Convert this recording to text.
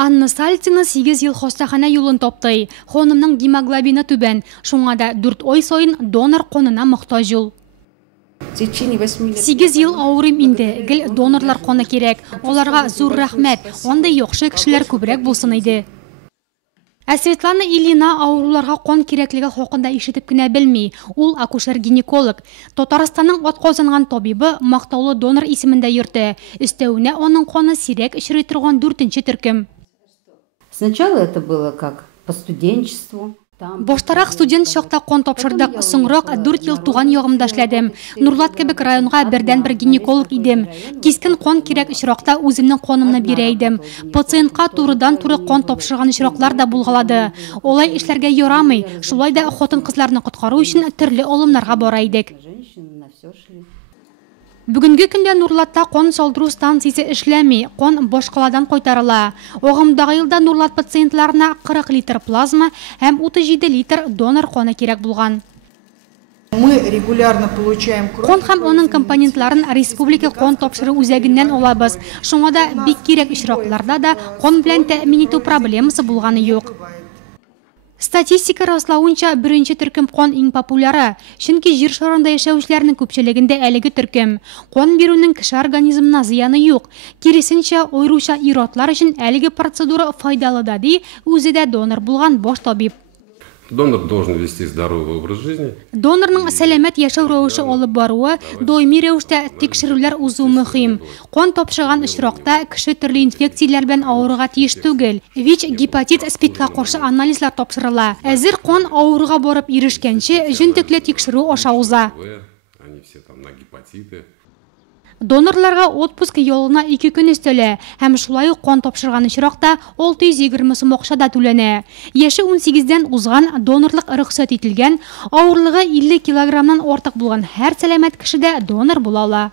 Анны Сальцина 8 ел хостахана юлын топты. Хонымның гемоглобины түбән. Шуңа да 4 ой сайын донор қонына мұқтаж жыл. 8 ел ауырым инде. Гіл донорлар қоны керек. Оларға зур рахмет. Ондай яхшы кешеләр күбрәк булсын иде. Светлана Ильина ауруларға қон кереклігі хақында ишетіп кенә белми. Ул акушер-гинеколог. Татарстанның атказанган табибы мактаулы донор исемендә йөртә. Өстәвенә аның қоны сирәк очрый торган 4-нче төркем. Сначала это было как по студенчеству. Баштарак студент чакта кон тапшырдык. Соңрак 4 ел туган ягымда эшләдем. Нурлат кебек районга бердән-бер гинеколог идем. Кискен кон кирәк очракта үземнең конымны бирә идем. Пациентка турыдан-туры кон тапшырган очраклар да булгалады. Олай эшләргә ярамый. Шулай да хатын-кызларны коткару өчен төрле алымнарга бара идек. Бүгінгі көндә Нурлатта кон салдыру станциясе эшләми, кон башкаладан кайтарыла. Агымдагы елда Нурлат пациентларына 40 литр плазма һәм 37 литр донор коны кирәк булган. Мы регулярно получаем кровь. Кон һәм аның компонентларын республика кон тапшыру үзәгеннән алабыз. Шуңа да бик кирәк очракларда да кон белән тәэмин итү проблемасы булганы юк. Статистика раслауынча беренче төркем кон иң популяра, чөнки җир шарында яшәүчеләрнең күпчелегендә әлеге төркем. Кон бирүнең кеше организмына зыяны юк. Киресенчә, аеруча ир-атлар өчен әлеге процедура файдалы да ди үзе дә донор булган баш табиб. Донор должен вести здоровый образ жизни. Донорның сәламәт яшәү рәвеше алып баруы, даими рәвештә тикшерүләр узу мөһим. Кон тапшырган очракта кеше төрле инфекцияләр белән авырырга тиеш түгел. ВИЧ, гепатит, спидка каршы анализлар тапшырыла. Әзер кон авыруга барып ирешкәнче җентекле тикшерү аша уза. Они все там на гепатиты. Донорларга отпуск ялына 2 көн өстәлә, һәм шулай ук кон тапшырган очракта 620 сум акчада түләнә. Яше 18дән узган донорлык рөхсәт ителгән, авырлыгы 50 килограммнан артык булган һәр сәламәт кешедә донор була ала.